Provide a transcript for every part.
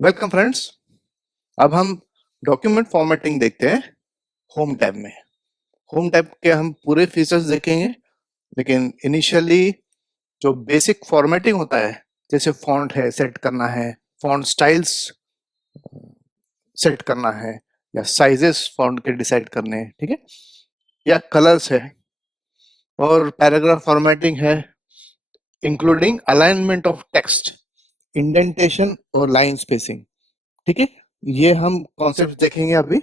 Welcome friends. अब हम document formatting देखते हैं होम टैब में। होम टैब के हम पूरे फीचर्स देखेंगे, लेकिन इनिशियली जो बेसिक फॉर्मेटिंग होता है, जैसे फॉन्ट है सेट करना है, फॉन्ट स्टाइल्स सेट करना है, या साइजेस फॉन्ट के डिसाइड करने हैं, ठीक है, या कलर्स है, और पैराग्राफ फॉर्मेटिंग है, including alignment of text, indentation और लाइन स्पेसिंग। ठीक है, ये हम कॉन्सेप्ट देखेंगे अभी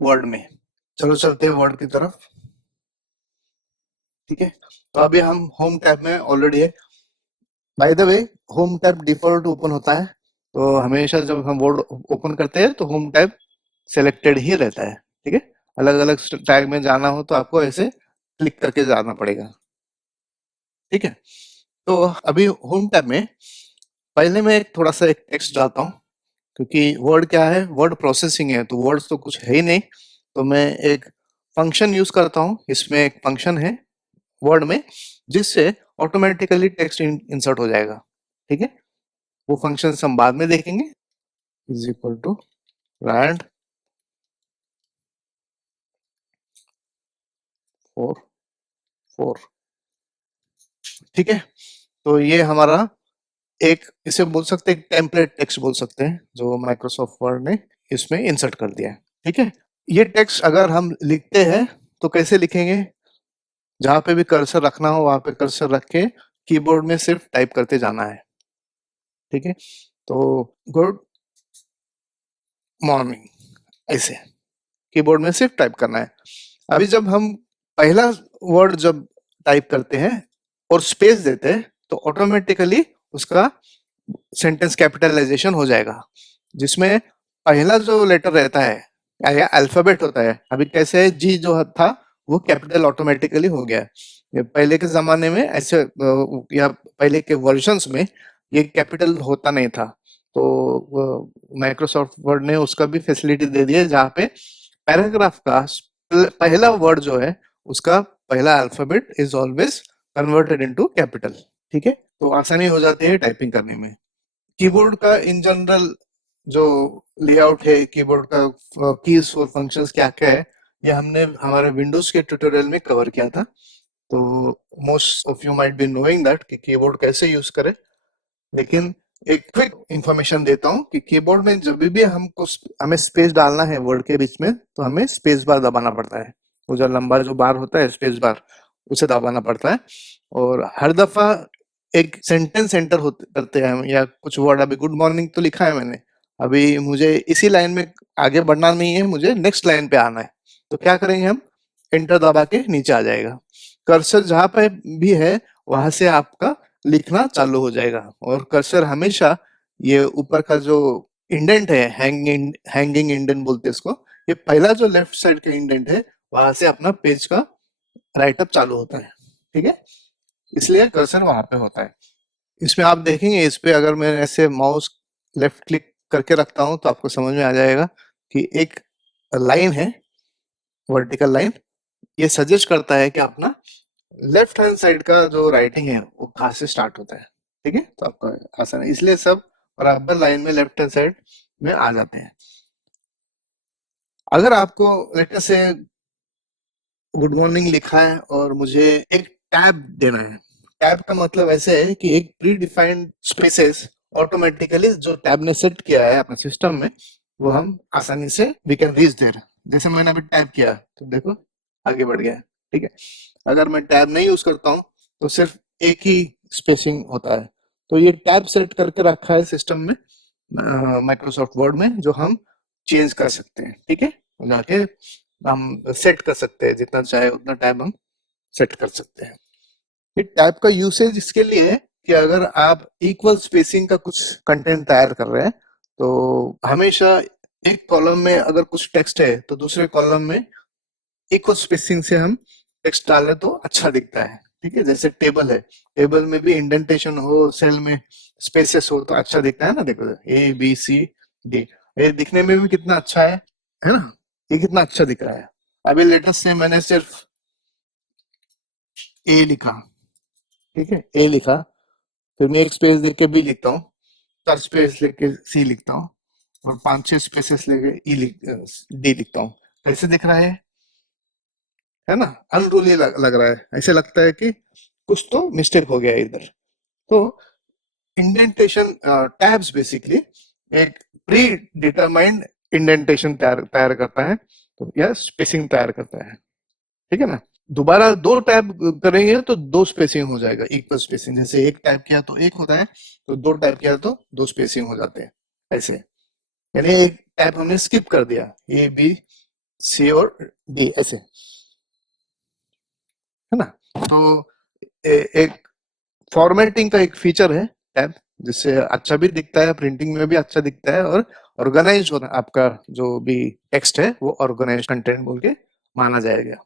वर्ड में। चलो चलते हैं वर्ड की तरफ। ठीक है, तो अभी हम होम टैब में ऑलरेडी है। By the way, home tab default open होता है, तो हमेशा जब हम वर्ड ओपन करते हैं तो होम टैब सेलेक्टेड ही रहता है। ठीक है, अलग अलग टैग में जाना हो तो आपको ऐसे क्लिक करके जाना पड़ेगा। ठीक है, तो अभी होम टैब में पहले मैं थोड़ा सा एक टेक्स्ट डालता हूँ, क्योंकि वर्ड क्या है, वर्ड प्रोसेसिंग है, तो वर्ड्स तो कुछ है ही नहीं। तो मैं एक फंक्शन यूज करता हूँ। इसमें एक फंक्शन है वर्ड में, जिससे ऑटोमेटिकली टेक्स्ट इंसर्ट हो जाएगा। ठीक है, वो फंक्शन हम बाद में देखेंगे। Is equal to rand 4 4। ठीक है, तो ये हमारा एक, इसे बोल सकते हैं टेम्पलेट टेक्स्ट बोल सकते हैं, जो माइक्रोसॉफ्ट वर्ड ने इसमें इंसर्ट कर दिया है। ठीक है, ये टेक्स्ट अगर हम लिखते हैं तो कैसे लिखेंगे, जहां पे भी कर्सर रखना हो वहां पे कर्सर रख के कीबोर्ड में सिर्फ टाइप करते जाना है। ठीक है, तो गुड मॉर्निंग ऐसे कीबोर्ड में सिर्फ टाइप करना है। अभी जब हम पहला वर्ड जब टाइप करते हैं और स्पेस देते हैं, तो ऑटोमेटिकली उसका सेंटेंस कैपिटलाइजेशन हो जाएगा, जिसमें पहला जो लेटर रहता है या अल्फाबेट होता है। अभी कैसे है, जी जो था वो कैपिटल ऑटोमेटिकली हो गया है। ये पहले के जमाने में ऐसे या पहले के वर्जन्स में ये कैपिटल होता नहीं था। तो माइक्रोसॉफ्ट वर्ड ने उसका भी फैसिलिटी दे दी है, जहाँ पे पैराग्राफ का पहला वर्ड जो है उसका पहला alphabet is always converted into capital. ठीक है, तो आसानी हो जाती है टाइपिंग करने में। कीबोर्ड का इन जनरल जो लेआउट है, कीबोर्ड का कीज और फंक्शंस क्या क्या है, ये हमने हमारे विंडोज के ट्यूटोरियल में कवर किया था। तो most of you might be knowing that कि कीबोर्ड कैसे यूज करें। लेकिन एक क्विक इंफॉर्मेशन देता हूँ कि कीबोर्ड में जब भी हमको हमें स्पेस डालना है वर्ड के बीच में, तो हमें स्पेस बार दबाना पड़ता है। वो जो लंबा जो बार होता है स्पेस बार, उसे दबाना पड़ता है। और हर दफा एक सेंटेंस एंटर होते करते हैं हम, या कुछ वर्ड, अभी गुड मॉर्निंग तो लिखा है मैंने, अभी मुझे इसी लाइन में आगे बढ़ना नहीं है, मुझे नेक्स्ट लाइन पे आना है। तो क्या करेंगे हम, एंटर दबा के नीचे आ जाएगा। कर्सर जहां पे भी है वहां से आपका लिखना चालू हो जाएगा। और कर्सर हमेशा ये ऊपर का जो इंडेंट है, हैंगिंग इंडेंट बोलते हैं इसको, ये पहला जो लेफ्ट साइड का इंडेंट है, वहां से अपना पेज का राइट अप चालू होता है। ठीक है, इसलिए कर्सर वहां पे होता है। इसमें आप देखेंगे, इस पे अगर मैं ऐसे माउस लेफ्ट क्लिक करके रखता हूं तो आपको समझ में आ जाएगा कि एक लाइन है, वर्टिकल लाइन। ये सजेस्ट करता है कि अपना लेफ्ट हैंड साइड का जो राइटिंग है वो कहाँ से स्टार्ट होता है। ठीक है, तो आपका आसान है, इसलिए सब बराबर लाइन में लेफ्ट हैंड साइड में आ जाते हैं। अगर आपको लेटर से गुड मॉर्निंग लिखा है और मुझे एक टैब देना है, टैब का मतलब ऐसे है कि एक प्री डिफाइंड स्पेसेस ऑटोमेटिकली जो टैब ने सेट किया है अपने सिस्टम में, वो हम आसानी से वी कैन रीच देयर। जैसे मैंने अभी टैब किया तो देखो आगे बढ़ गया। ठीक है, अगर मैं टैब नहीं यूज करता हूँ तो सिर्फ एक ही स्पेसिंग होता है। तो ये टैब सेट करके रखा है सिस्टम में, माइक्रोसॉफ्ट वर्ड में, जो हम चेंज कर सकते हैं। ठीक है, जाके हम सेट कर सकते हैं, जितना चाहे उतना टैब हम सेट कर सकते हैं। ये टैब का यूसेज इसके लिए है कि अगर आप इक्वल स्पेसिंग का कुछ कंटेंट तैयार कर रहे हैं, तो हमेशा एक कॉलम में अगर कुछ टेक्स्ट है तो दूसरे कॉलम में इक्वल स्पेसिंग से हम टेक्स्ट डालें तो अच्छा दिखता है। ठीक है, जैसे टेबल है, टेबल में भी इंडेंटेशन हो, सेल में स्पेसेस हो तो अच्छा दिखता है ना। देखो ए बी सी डी, ये दिखने में भी कितना अच्छा है ना, ये कितना अच्छा दिख रहा है। अभी लेटेस्ट से मैंने सिर्फ ए लिखा। ठीक है, ए लिखा, फिर मैं एक स्पेस देके बी लिखता हूँ, चार स्पेस लेके सी लिखता हूँ, और 5-6 स्पेसेस लेके डी लिखता हूँ। कैसे दिख रहा है ना? अनरूली लग रहा है, ऐसे लगता है कि कुछ तो मिस्टेक हो गया है इधर। तो इंडेंटेशन टैब्स बेसिकली एक प्री डिटरमाइंड इंडेंटेशन तैयार करता है, तो या स्पेसिंग तैयार करता है, ठीक है ना? दोबारा 2 टैब करेंगे तो 2 स्पेसिंग हो जाएगा, इक्वल स्पेसिंग। जैसे एक टैब किया तो 1 होता है, तो 2 टैब किया तो 2 स्पेसिंग हो जाते हैं, ऐसे। यानी एक टैब हमने स्किप कर दिया, ए बी सी और डी ऐसे, है ना? तो एक फॉर्मेटिंग का एक फीचर है टैब, जिससे अच्छा भी दिखता है, प्रिंटिंग में भी अच्छा दिखता है, और ऑर्गेनाइज होना, आपका जो भी टेक्स्ट है वो ऑर्गेनाइज कंटेंट बोल के माना जाएगा,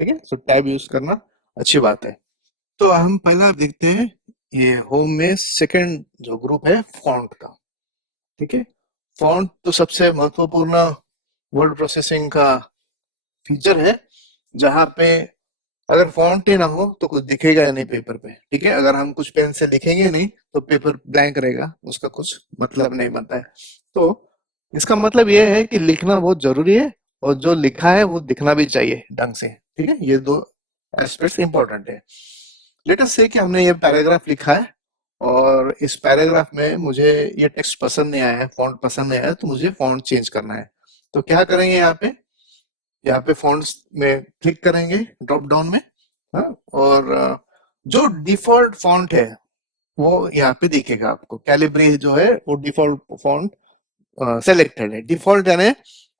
ठीक है? तो टैब यूज करना अच्छी बात है। तो हम पहला देखते हैं, ये होम में सेकंड जो ग्रुप है फॉन्ट का, ठीक है? फॉन्ट तो सबसे महत्वपूर्ण वर्ड प्रोसेसिंग का फीचर है, जहाँ पे अगर फॉन्ट ही ना हो तो कुछ दिखेगा ही नहीं पेपर पे, ठीक है? अगर हम कुछ पेन से लिखेंगे नहीं तो पेपर ब्लैंक रहेगा, उसका कुछ मतलब नहीं बनता है। तो इसका मतलब ये है कि लिखना बहुत जरूरी है, और जो लिखा है वो दिखना भी चाहिए ढंग से, ठीक है? ये 2 एस्पेक्ट्स इंपॉर्टेंट है। लेट अस से कि हमने ये पैराग्राफ लिखा है, और इस पैराग्राफ में मुझे ये टेक्स्ट पसंद नहीं आया है, फॉन्ट पसंद नहीं आया, तो मुझे फॉन्ट चेंज करना है। तो क्या करेंगे यहाँ पे फॉन्ट्स में क्लिक करेंगे ड्रॉप डाउन में, हाँ? और जो डिफॉल्ट फॉन्ट है वो यहाँ पे दिखेगा आपको। कैलिब्री जो है वो डिफॉल्ट फॉन्ट सेलेक्टेड है। डिफॉल्ट यानी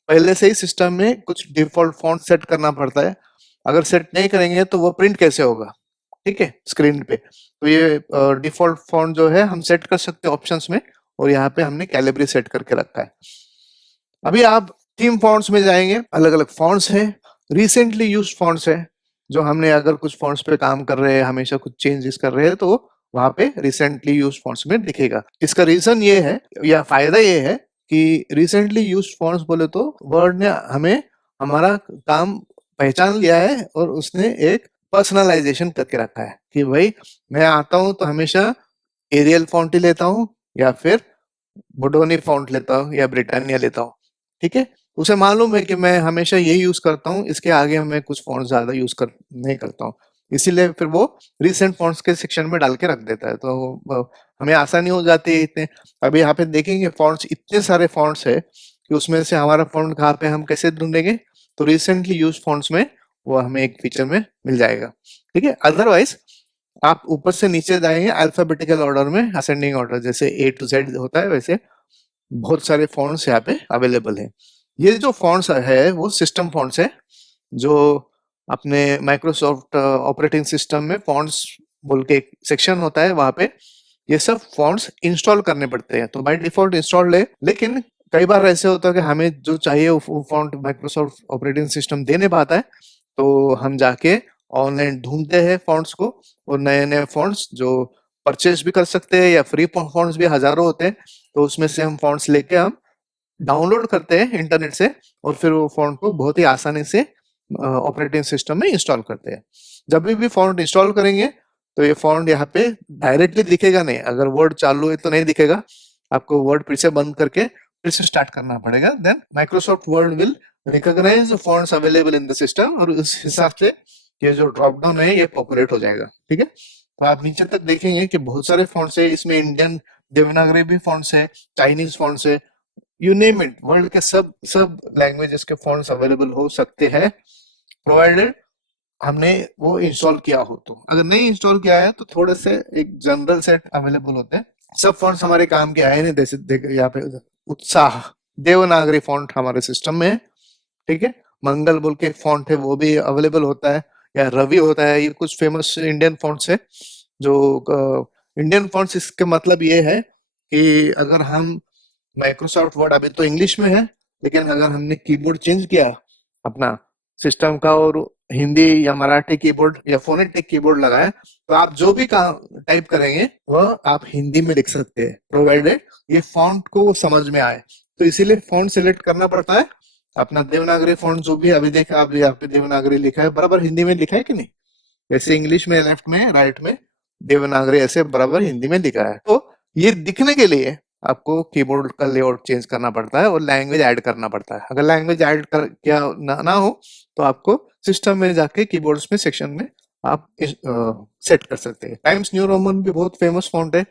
पहले से ही सिस्टम में कुछ डिफॉल्ट फॉन्ट सेट करना पड़ता है, अगर सेट नहीं करेंगे तो वो प्रिंट कैसे होगा, ठीक है, स्क्रीन पे? तो ये डिफॉल्ट फॉन्ट जो है हम सेट कर सकते हैं ऑप्शंस में, और यहाँ पे हमने कैलिब्री सेट करके रखा है। अभी आप थीम फॉन्ट्स में जाएंगे, अलग अलग फॉन्ट्स हैं, रिसेंटली यूज्ड फॉन्ट्स है, जो हमने अगर कुछ फॉन्ट्स पे काम कर रहे हैं, हमेशा कुछ चेंजेस कर रहे हैं, तो वहां पे रिसेंटली यूज्ड फॉन्ट्स में दिखेगा। इसका रीजन ये है, या फायदा ये है, कि रिसेंटली यूज्ड फॉन्ट्स बोले तो वर्ड ने हमें हमारा काम पहचान लिया है, और उसने एक पर्सनलाइजेशन करके रखा है कि भाई मैं आता हूं तो हमेशा एरियल फॉन्ट ही लेता हूँ, या फिर बोडोनी फॉन्ट लेता हूँ, या ब्रिटानिया लेता हूँ, ठीक है? उसे मालूम है कि मैं हमेशा यही यूज करता हूँ, इसके आगे मैं कुछ फॉन्ट ज्यादा यूज कर नहीं करता हूँ, इसीलिए फिर वो रिसेंट फॉन्ट्स के सेक्शन में डाल के रख देता है, तो हमें आसानी हो जाती है इतने। अभी यहाँ पे देखेंगे फॉन्ट्स, इतने सारे फॉन्ट्स है कि उसमें से हमारा फॉन्ट कहाँ पे हम कैसे ढूंढेंगे? तो रिसेंटली यूज फॉन्ट्स में वो हमें एक फीचर में मिल जाएगा, ठीक है? अदरवाइज आप ऊपर से नीचे जाएंगे अल्फाबेटिकल ऑर्डर में, असेंडिंग ऑर्डर, जैसे ए टू जेड होता है, वैसे बहुत सारे फॉन्ट्स यहाँ पे अवेलेबल है। ये जो फॉन्ट्स है वो सिस्टम फॉन्ट्स है, जो अपने माइक्रोसॉफ्ट ऑपरेटिंग सिस्टम में फॉन्ट्स बोल के एक सेक्शन होता है, वहां पे ये सब फॉन्ट्स इंस्टॉल करने पड़ते हैं। तो बाय डिफॉल्ट इंस्टॉल्ड है, लेकिन कई बार ऐसे होता है कि हमें जो चाहिए वो फॉन्ट माइक्रोसॉफ्ट ऑपरेटिंग सिस्टम दे नहीं पाता है, तो हम जाके ऑनलाइन ढूंढते हैं फॉन्ट्स को, और नए नए फॉन्ट्स जो परचेज भी कर सकते हैं, या फ्री फॉन्ट्स भी हजारों होते हैं, तो उसमें से हम फॉन्ट्स लेके हम डाउनलोड करते हैं इंटरनेट से, और फिर वो फॉन्ट को बहुत ही आसानी से ऑपरेटिंग सिस्टम में इंस्टॉल करते हैं। जब भी फॉन्ट इंस्टॉल करेंगे तो ये फॉन्ट यहाँ पे डायरेक्टली दिखेगा नहीं, अगर वर्ड चालू है तो नहीं दिखेगा, आपको वर्ड फिर से बंद करके फिर से स्टार्ट करना पड़ेगा। Then Microsoft Word will recognize the fonts available in the system, और उस हिसाब से ये जो ड्रॉप डाउन है ये पॉपुलेट हो जाएगा, ठीक है? तो आप नीचे तक देखेंगे कि बहुत सारे फॉन्ट्स है इसमें, इंडियन देवनागरी भी फॉन्ट्स है, चाइनीज फॉन्ट्स है, यू नेम इट, वर्ल्ड के सब सब लैंग्वेजेस के फॉन्ट्स अवेलेबल हो सकते हैं, प्रोवाइडेड हमने वो इंस्टॉल किया हो। तो अगर नहीं इंस्टॉल किया है तो थोड़े से एक जनरल सेट अवेलेबल होते हैं। सब फॉन्ट्स हमारे काम के आए नहीं, जैसे यहाँ पे उत्साह देवनागरी फॉन्ट हमारे सिस्टम में है, ठीक है? मंगल बोल के एक फॉन्ट है, वो भी अवेलेबल होता है, या रवि होता है, ये कुछ फेमस इंडियन फॉन्ट्स है। जो इंडियन फॉन्ट्स, इसके मतलब ये है कि अगर हम माइक्रोसॉफ्ट वर्ड अभी तो इंग्लिश में है, लेकिन अगर हमने कीबोर्ड चेंज किया अपना सिस्टम का, और हिंदी या मराठी कीबोर्ड या फोनेटिक कीबोर्ड लगाए, तो आप जो भी काम टाइप करेंगे वह आप हिंदी में लिख सकते हैं, प्रोवाइडेड ये फॉन्ट को समझ में आए। तो इसीलिए फॉन्ट सिलेक्ट करना पड़ता है अपना। देवनागरी फॉन्ट जो भी अभी देखा, आप यहाँ पे देवनागरी लिखा है, बराबर हिंदी में लिखा है कि नहीं? जैसे इंग्लिश में लेफ्ट में, राइट में देवनागरी ऐसे बराबर हिंदी में लिखा है। तो ये दिखने के लिए आपको कीबोर्ड का लेआउट चेंज करना पड़ता है और लैंग्वेज ऐड करना पड़ता है। अगर लैंग्वेज ऐड कर किया ना हो तो आपको सिस्टम में जाके कीबोर्ड्स में सेक्शन में आप सेट कर सकते हैं। टाइम्स न्यू रोमन भी बहुत फेमस फॉन्ट है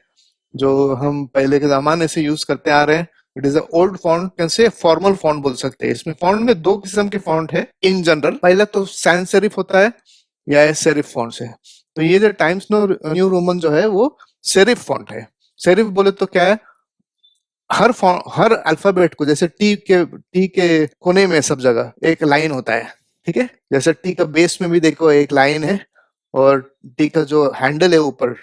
जो हम पहले के जमाने से यूज करते आ रहे हैं। It is a old font, कैसे फॉर्मल फॉन्ट बोल सकते हैं। इसमें फॉन्ट में दो किस्म के फॉन्ट है इन जनरल। पहला तो सैंस सेरिफ होता है या सेरिफ फॉन्ट है। तो ये जो टाइम्स न्यू रोमन जो है वो सेरिफ फॉन्ट है। सेरिफ बोले तो क्या है, हर अल्फाबेट को, जैसे टी के कोने में सब जगह एक लाइन होता है, ठीक है। जैसे टी का बेस में भी देखो एक लाइन है, और टी का जो हैंडल है ऊपर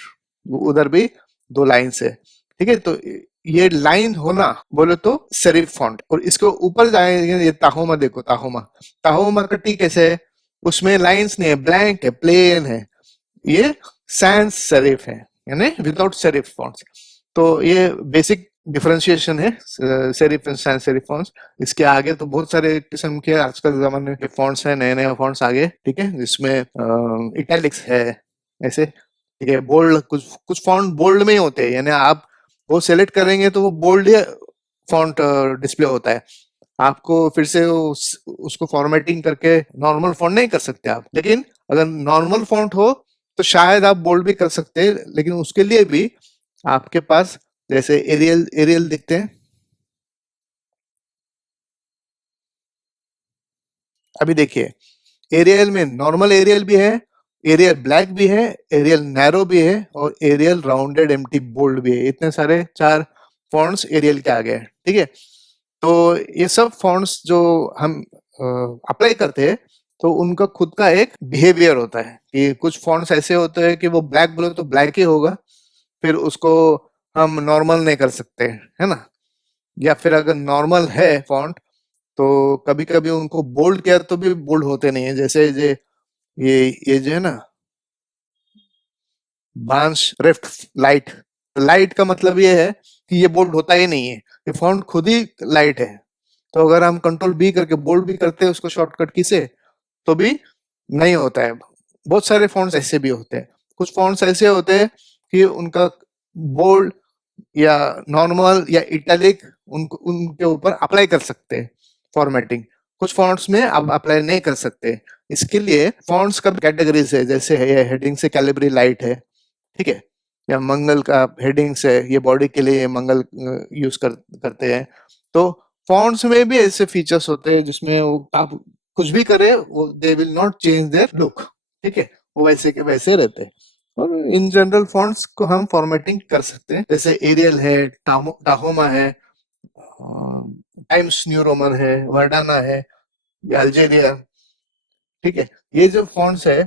उधर भी दो लाइन है, ठीक है। तो ये लाइन होना बोले तो सेरिफ फॉन्ट। और इसको ऊपर जाएंगे, ये ताहोमा देखो, ताहोमा ताहोमा का टी कैसे है, उसमें लाइंस नहीं है, ब्लैंक है, प्लेन है। ये सैंस सेरिफ है, यानी विदाउट सेरिफ फॉन्ट्स। तो ये बेसिक डिफरेंशिएशन है serif and sans serif fonts. इसके आगे तो बहुत सारे किस्म के आजकल जमाने के फॉन्ट्स हैं, नए नए फॉन्ट्स आगे, ठीक है, जिसमें इटैलिक्स है ऐसे, ठीक है। बोल्ड, कुछ कुछ फॉन्ट बोल्ड में ही होते हैं, यानी आप वो सेलेक्ट करेंगे तो वो बोल्ड फॉन्ट डिस्प्ले होता है। आपको फिर से उसको फॉर्मेटिंग करके नॉर्मल फॉन्ट नहीं कर सकते आप। लेकिन अगर नॉर्मल फॉन्ट हो तो शायद आप बोल्ड भी कर सकते हैं, लेकिन उसके लिए भी आपके पास जैसे एरियल एरियल दिखते हैं। अभी देखिए, एरियल में नॉर्मल एरियल भी है, एरियल ब्लैक भी है, एरियल नैरो भी है, और एरियल राउंडेड एम्प्टी बोल्ड भी है। इतने सारे चार फॉन्ट्स एरियल के आगे हैं, ठीक है। तो ये सब फॉन्ट्स जो हम अप्लाई करते हैं, तो उनका खुद का एक बिहेवियर होता है कि कुछ फॉन्ट्स ऐसे होते हैं कि वो ब्लैक बोले तो ब्लैक ही होगा, फिर उसको हम नॉर्मल नहीं कर सकते, है ना। या फिर अगर नॉर्मल है फॉन्ट तो कभी कभी उनको बोल्ड किया तो भी बोल्ड होते नहीं है। जैसे ये जो है ना, बांस रिफ्ट लाइट, लाइट का मतलब ये है कि ये बोल्ड होता ही नहीं है, ये फॉन्ट खुद ही लाइट है। तो अगर हम कंट्रोल बी करके बोल्ड भी करते हैं उसको शॉर्टकट की से, तो भी नहीं होता है। बहुत सारे फॉन्ट्स ऐसे भी होते हैं। कुछ फॉन्ट्स ऐसे होते हैं कि उनका बोल्ड या नॉर्मल या इटैलिक उनको उनके ऊपर अप्लाई कर सकते हैं फॉर्मेटिंग। कुछ फॉन्ट्स में आप अप्लाई नहीं कर सकते। इसके लिए फॉन्ट्स का कैटेगरीज है, जैसे है ये हेडिंग से कैलिब्री लाइट है, ठीक है, या मंगल का हेडिंग से, ये बॉडी के लिए मंगल यूज करते हैं। तो फॉन्ट्स में भी ऐसे फीचर्स होते हैं जिसमें आप कुछ भी करें वो they will not change their look, ठीक है, वो वैसे के वैसे रहते हैं। और इन जनरल फॉन्ट्स को हम फॉर्मेटिंग कर सकते हैं, जैसे एरियल है, टाहोमा है, टाइम्स न्यू रोमन है, वर्डाना है, अल्जेरिया, ठीक है। ये जो फॉन्ट्स है,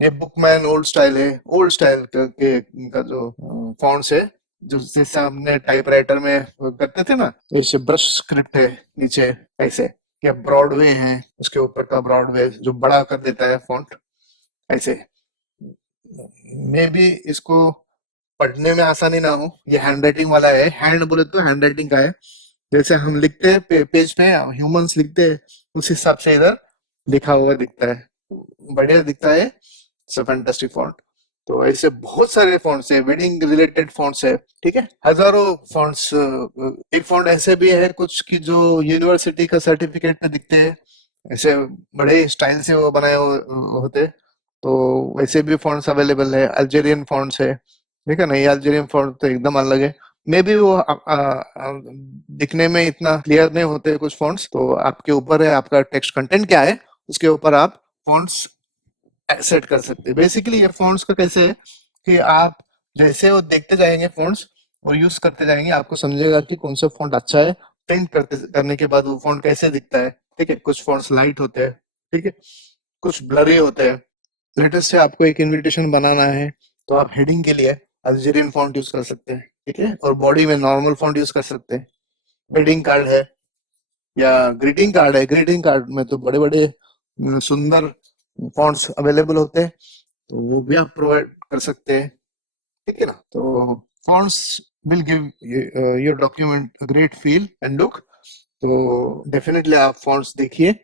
ये बुकमैन ओल्ड स्टाइल है, ओल्ड स्टाइल का जो फॉन्ट्स है, जो जैसे हमने टाइपराइटर में करते थे ना, जैसे ब्रश स्क्रिप्ट है नीचे ऐसे, या ब्रॉडवे है, उसके ऊपर का ब्रॉडवे जो बड़ा कर देता है फॉन्ट ऐसे। मे भी इसको पढ़ने में आसानी ना हो, ये हैंड राइटिंग वाला है, हैंड बोले तो हैंड राइटिंग का है। जैसे हम लिखते हैं पेज पे, ह्यूमंस लिखते हैं, उस हिसाब से इधर लिखा हुआ दिखता है, बढ़िया दिखता है। Fantastic font. तो ऐसे बहुत सारे फॉन्ट्स है, वेडिंग रिलेटेड फॉन्ट्स है, ठीक है, हजारों फॉन्ट्स। एक फॉन्ट ऐसे भी है कुछ की जो यूनिवर्सिटी का सर्टिफिकेट पे दिखते हैं, ऐसे बड़े स्टाइल से वो बनाए होते। तो वैसे भी फॉन्ट्स अवेलेबल है। अल्जेरियन फॉन्ट्स है, ठीक है ना, ये अल्जेरियन फॉन्ट तो एकदम अलग है। मे बी वो दिखने में इतना क्लियर नहीं होते कुछ फॉन्ट्स, तो आपके ऊपर है आपका टेक्स्ट कंटेंट क्या है, उसके ऊपर आप फॉन्ट्स सेट कर सकते हैं। बेसिकली ये फॉन्ट्स का कैसे है कि आप जैसे वो देखते जाएंगे फॉन्ट्स और यूज करते जाएंगे, आपको समझेगा कि कौन सा फॉन्ट अच्छा है। प्रिंट करने के बाद वो फॉन्ट कैसे दिखता है, ठीक है। कुछ फॉन्ट्स लाइट होते हैं, ठीक है, कुछ ब्लरी होते हैं। लेटेस्ट से आपको एक इनविटेशन बनाना है तो आप हेडिंग के लिए अल्जेरियन फॉन्ट यूज कर सकते हैं, ठीक है, और बॉडी में नॉर्मल फॉन्ट यूज कर सकते हैं। वेडिंग कार्ड है या ग्रीटिंग कार्ड है, ग्रीटिंग कार्ड में तो बड़े बड़े सुंदर फॉन्ट्स अवेलेबल होते हैं, तो वो भी आप प्रोवाइड कर सकते हैं, ठीक है ना। तो fonts will give your document great feel and look. तो डेफिनेटली आप फॉन्ट्स देखिए,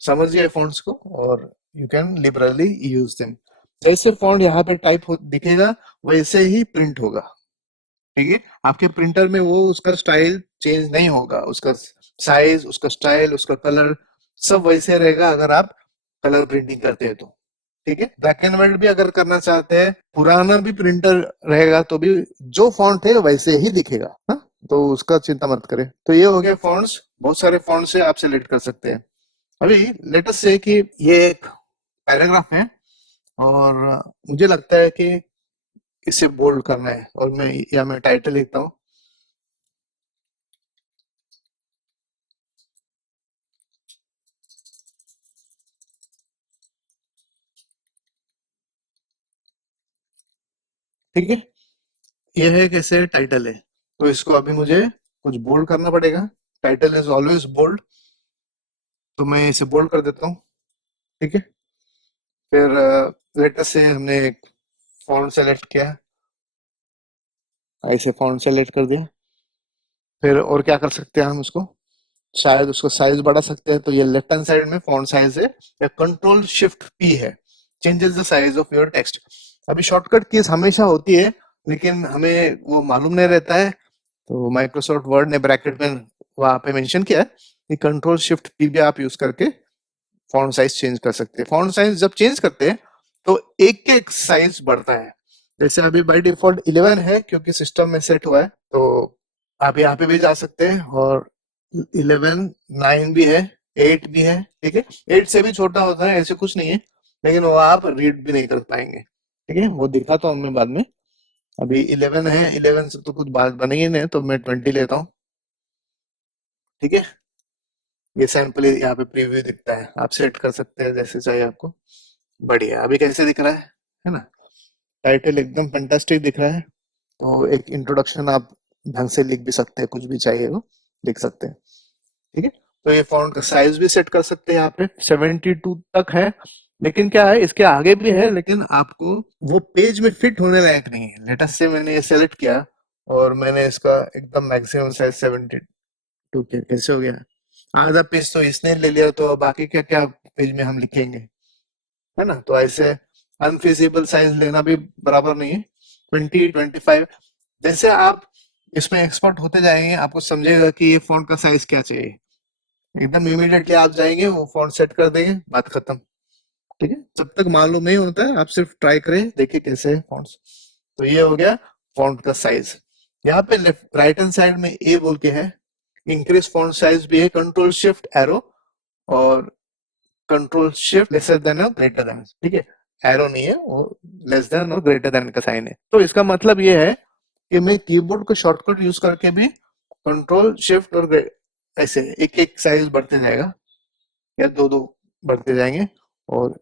समझिए फॉन्ट्स को, और you can liberally use them. जैसे फॉन्ट यहाँ पे टाइप दिखेगा वैसे ही प्रिंट होगा, ठीक है, आपके प्रिंटर में वो उसका स्टाइल चेंज नहीं होगा, उसका साइज, उसका स्टाइल, उसका कलर सब वैसे रहेगा अगर आप कलर प्रिंटिंग करते हैं तो। ठीक है, ब्लैक एंड व्हाइट भी अगर करना चाहते हैं, पुराना भी प्रिंटर रहेगा तो भी जो फॉन्ट है वैसे ही दिखेगा। हाँ, तो उसका चिंता मत करें। तो ये हो गया फॉन्ट्स, बहुत सारे फॉन्ट्स है, आप सिलेक्ट कर सकते हैं। अभी लेटेस्ट से कि ये एक पैराग्राफ है और मुझे लगता है कि इसे बोल्ड करना है, और मैं टाइटल लिखता हूँ। ठीक है, ये है कैसे टाइटल है, तो इसको अभी मुझे कुछ बोल्ड करना पड़ेगा। टाइटल इज ऑलवेज बोल्ड, तो मैं इसे बोल्ड कर देता हूँ। ठीक है, फिर लेटेस्ट से हमने एक फॉन्ट सेलेक्ट किया, ऐसे फॉन्ट सेलेक्ट कर दिया। फिर और क्या कर सकते हैं हम उसको, शायद उसको साइज बढ़ा सकते हैं। तो ये लेफ्ट हैंड साइड में फॉन्ट साइज है, या कंट्रोल शिफ्ट पी है, changes the size of your text. अभी शॉर्टकट कीज हमेशा होती है, लेकिन हमें वो मालूम नहीं रहता है, तो माइक्रोसॉफ्ट वर्ड ने ब्रैकेट में वहां पे मेंशन किया है कि कंट्रोल शिफ्ट पी भी आप यूज करके फॉन्ट साइज चेंज कर सकते हैं। फॉन्ट साइज जब चेंज करते हैं तो एक एक साइज बढ़ता है। जैसे अभी बाय डिफॉल्ट 11 है क्योंकि सिस्टम में सेट हुआ है, तो आप यहाँ पे भी जा सकते हैं और 11 9 भी है, 8 भी है। ठीक है, 8 से भी छोटा होता है, ऐसे कुछ नहीं है, लेकिन वो आप रीड भी नहीं कर पाएंगे। ठीक है, वो दिखाता हूँ मैं बाद में। अभी 11 है, 11 से तो कुछ बात बनेगी नहीं, तो मैं 20 लेता हूँ। ठीक है, ये सैंपल यहाँ पे प्रीव्यू दिखता है, आप सेट कर सकते हैं जैसे चाहिए आपको। बढ़िया, अभी कैसे दिख रहा है ना? टाइटल एकदम फैंटास्टिक दिख रहा है। तो एक इंट्रोडक्शन आप ढंग से लिख भी सकते हैं, कुछ भी चाहिए वो लिख सकते हैं। ठीक है, तो ये फॉन्ट का साइज भी सेट कर सकते हैं यहाँ पे, 72 तक है। लेकिन क्या है, इसके आगे भी है, लेकिन आपको वो पेज में फिट होने लायक नहीं है। लेटेस्ट से मैंने ये सेलेक्ट किया और मैंने इसका एकदम मैक्सिमम साइज 72 किया। कैसे हो गया? आधा पेज तो इसने ले लिया, तो बाकी क्या क्या पेज में हम लिखेंगे, है ना? तो ऐसे अनफिजिबल साइज लेना भी बराबर नहीं है। 20 25 जैसे आप इसमें एक्सपर्ट होते जाएंगे, आपको समझेगा कि ये फॉन्ट का साइज क्या चाहिए। एकदम इमीडिएटली आप जाएंगे, वो फॉन्ट सेट कर देंगे, बात खत्म। ठीक है, जब तक मालूम नहीं होता है, आप सिर्फ ट्राई करें, देखिए कैसे है फॉन्ट्स। तो ये हो गया फॉन्ट का साइज। यहाँ पे लेफ्ट राइट हैंड साइड में ए बोल के है, इंक्रीज फॉन्ट साइज भी है, कंट्रोल शिफ्ट एरो, और कंट्रोल शिफ्ट लेसर देन और ग्रेटर देन। ठीक है, एरो नहीं है वो, लेस देन और ग्रेटर देन का साइन है। तो इसका मतलब ये है कि मैं कीबोर्ड को शॉर्टकट यूज करके भी कंट्रोल शिफ्ट और ऐसे एक एक साइज बढ़ते जाएगा, या दो दो बढ़ते जाएंगे, और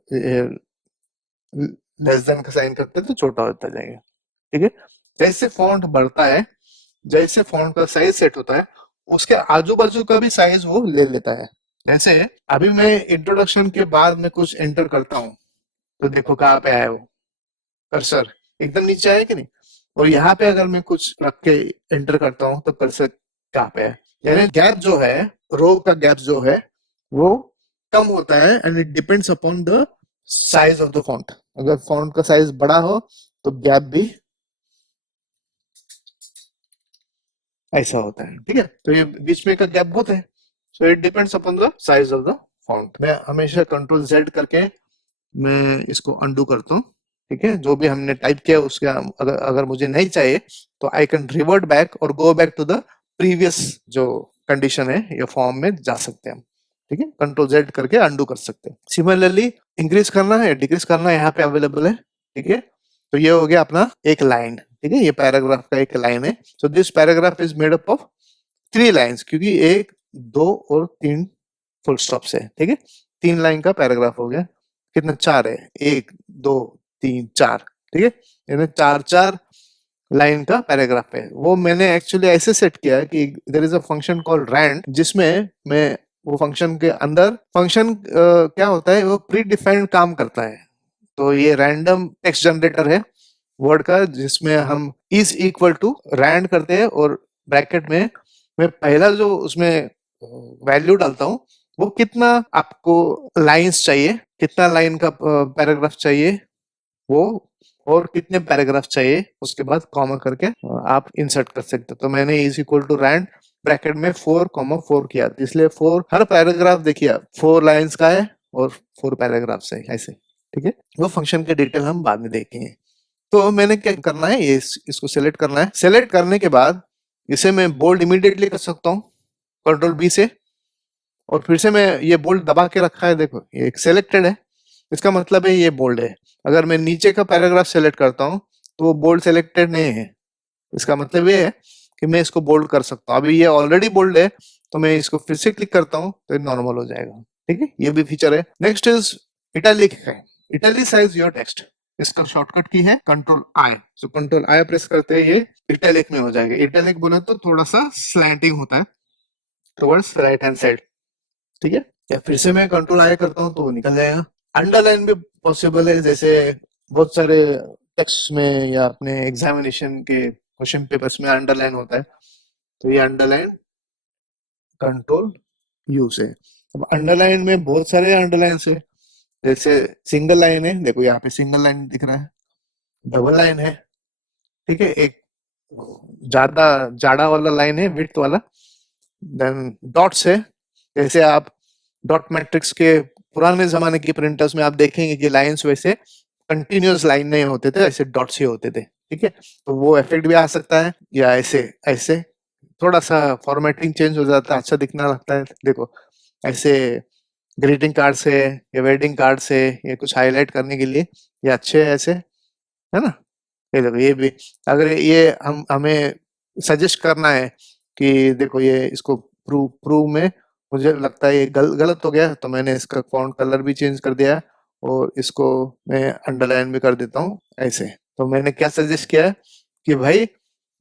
लेस देन का साइन करते हैं तो छोटा होता जाएगा। ठीक है, जैसे फॉन्ट बढ़ता है, जैसे फॉन्ट का साइज सेट होता है, उसके आजू बाजू का भी साइज वो ले लेता है। जैसे अभी मैं इंट्रोडक्शन के बाद में कुछ एंटर करता हूँ, तो देखो कहाँ पे आया वो कर्सर, एकदम नीचे आया कि नहीं? और यहाँ पे अगर मैं कुछ रख के एंटर करता हूँ तो कर्सर कहाँ पे है? यानी गैप जो है, रो का गैप जो है, वो कम होता है, and it depends upon the size of the font. अगर फॉन्ट का साइज बड़ा हो तो गैप भी ऐसा होता है। ठीक है, तो ये बीच में का गैप बहुत है, so it depends upon the size of the font. मैं हमेशा कंट्रोल जेड करके मैं इसको अंडू करता हूँ। ठीक है, जो भी हमने टाइप किया उसके अगर अगर मुझे नहीं चाहिए तो आई कैन रिवर्ट बैक और go back to the previous जो कंडीशन है, ये फॉर्म में जा सकते हैं हम। ठीक है, कंट्रोल जेड करके अंडू कर सकते हैं। सिमिलरली इंक्रीज करना है, डिक्रीज करना है, यहाँ पे अवेलेबल है। ठीक है, तो ये हो गया अपना एक लाइन। ठीक है, ये पैराग्राफ का एक लाइन है। So this paragraph is made up of 3 lines, क्योंकि 1 2 और 3 फुल स्टॉप से। ठीक है, 3 लाइन का पैराग्राफ हो गया। कितना? 4 है, 1 2 3 4। ठीक है, यानी 4 4 लाइन का पैराग्राफ है। वो मैंने एक्चुअली ऐसे सेट किया है कि there is a function called rand, जिसमें मैं वो फंक्शन के अंदर फंक्शन क्या होता है, वो प्री डिफाइंड काम करता है। तो ये रैंडम टेक्स्ट जनरेटर है वर्ड का, जिसमें हम इज इक्वल टू रैंड करते हैं, और ब्रैकेट में मैं पहला जो उसमें वैल्यू डालता हूँ, वो कितना आपको लाइंस चाहिए, कितना लाइन का पैराग्राफ चाहिए, वो और कितने पैराग्राफ चाहिए उसके बाद कॉमा करके आप इंसर्ट कर सकते हो। तो मैंने is equal to rand bracket में 4,4 किया, इसलिए 4 हर पैराग्राफ देखिए 4 लाइंस का है और 4 पैराग्राफ है ऐसे, ठीक है। वो फंक्शन के डिटेल हम बाद में देखेंगे। तो मैंने क्या करना है, ये इसको सेलेक्ट करना है। सेलेक्ट करने के बाद इसे मैं बोल्ड इमीडिएटली कर सकता हूँ कंट्रोल बी से, और फिर से मैं ये बोल्ड दबा के रखा है, देखो ये सेलेक्टेड है, इसका मतलब है ये बोल्ड है। अगर मैं नीचे का पैराग्राफ सेलेक्ट करता हूँ तो वो बोल्ड सेलेक्टेड नहीं है, इसका मतलब ये है कि मैं इसको बोल्ड कर सकता हूँ। अभी ये ऑलरेडी बोल्ड है, तो मैं इसको फिर से क्लिक करता हूँ तो ये नॉर्मल हो जाएगा, ठीक है। ये भी फीचर है। नेक्स्ट इज इटैलिक है, इटैलिसाइज योर टेक्स्ट। इसका शॉर्टकट की है control I. So control I press करते हैं ये इटैलिक में हो जाएगा। इटैलिक बोला तो थोड़ा सा स्लैंटिंग होता है टुवर्ड्स राइट हैंड साइड, ठीक है। या फिर से मैं कंट्रोल आई करता हूँ तो वो निकल जाएगा। अंडरलाइन भी पॉसिबल है, जैसे बहुत सारे टेक्स्ट में या अपने एग्जामिनेशन के क्वेश्चन पेपर्स में अंडरलाइन होता है, तो ये अंडरलाइन कंट्रोल यू से। अब अंडरलाइन में बहुत सारे अंडरलाइन है, जैसे सिंगल लाइन है, देखो यहाँ पे सिंगल लाइन दिख रहा है, डबल लाइन है, ठीक है, एक ज्यादा जाड़ा वाला लाइन है, विड्थ वाला। देन डॉट्स है, जैसे आप डॉट मैट्रिक्स के पुराने जमाने की प्रिंटर्स में आप देखेंगे कि लाइंस वैसे कंटिन्यूअस लाइन नहीं होते थे, ऐसे डॉट्स ही होते थे, ठीक है। तो वो इफेक्ट भी आ सकता है, या ऐसे ऐसे थोड़ा सा फॉर्मेटिंग चेंज हो जाता है, अच्छा दिखना लगता है, देखो ऐसे ग्रीटिंग कार्ड से या वेडिंग कार्ड से ये कुछ हाईलाइट करने के लिए ये अच्छे है ऐसे, है ना। ये देखो ये भी, अगर ये हम हमें सजेस्ट करना है कि देखो ये इसको प्रूव प्रूव में मुझे लगता है ये गलत हो गया, तो मैंने इसका फॉन्ट कलर भी चेंज कर दिया और इसको मैं अंडरलाइन भी कर देता हूँ ऐसे। तो मैंने क्या सजेस्ट किया है कि भाई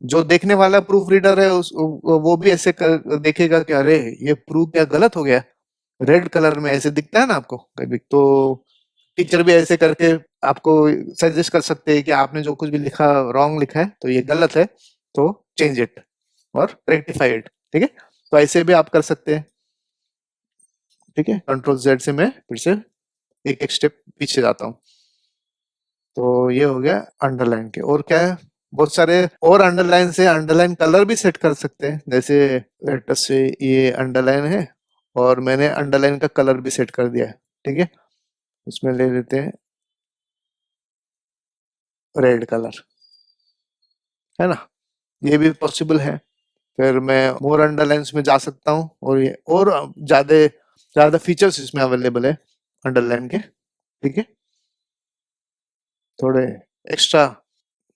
जो देखने वाला प्रूफ रीडर है वो भी ऐसे देखेगा कि अरे ये प्रूफ क्या गलत हो गया, रेड कलर में ऐसे दिखता है ना आपको कभी, तो टीचर भी ऐसे करके आपको सजेस्ट कर सकते हैं कि आपने जो कुछ भी लिखा रॉन्ग लिखा है, तो ये गलत है, तो चेंज इट और रेक्टिफाई इट, ठीक है। तो ऐसे भी आप कर सकते हैं, ठीक है। कंट्रोल जेड से मैं फिर से एक एक स्टेप पीछे जाता हूँ। तो ये हो गया अंडरलाइन के। और क्या है, बहुत सारे और अंडरलाइन से अंडरलाइन कलर भी सेट कर सकते हैं, जैसे लेट्स से ये अंडरलाइन है और मैंने अंडरलाइन का कलर भी सेट कर दिया है, ठीक है। इसमें ले लेते हैं रेड कलर, है ना, ये भी पॉसिबल है। फिर मैं मोर अंडरलाइंस में जा सकता हूँ और ये और ज्यादा ज्यादा फीचर्स इसमें अवेलेबल है अंडरलाइन के, ठीक है। थोड़े एक्स्ट्रा,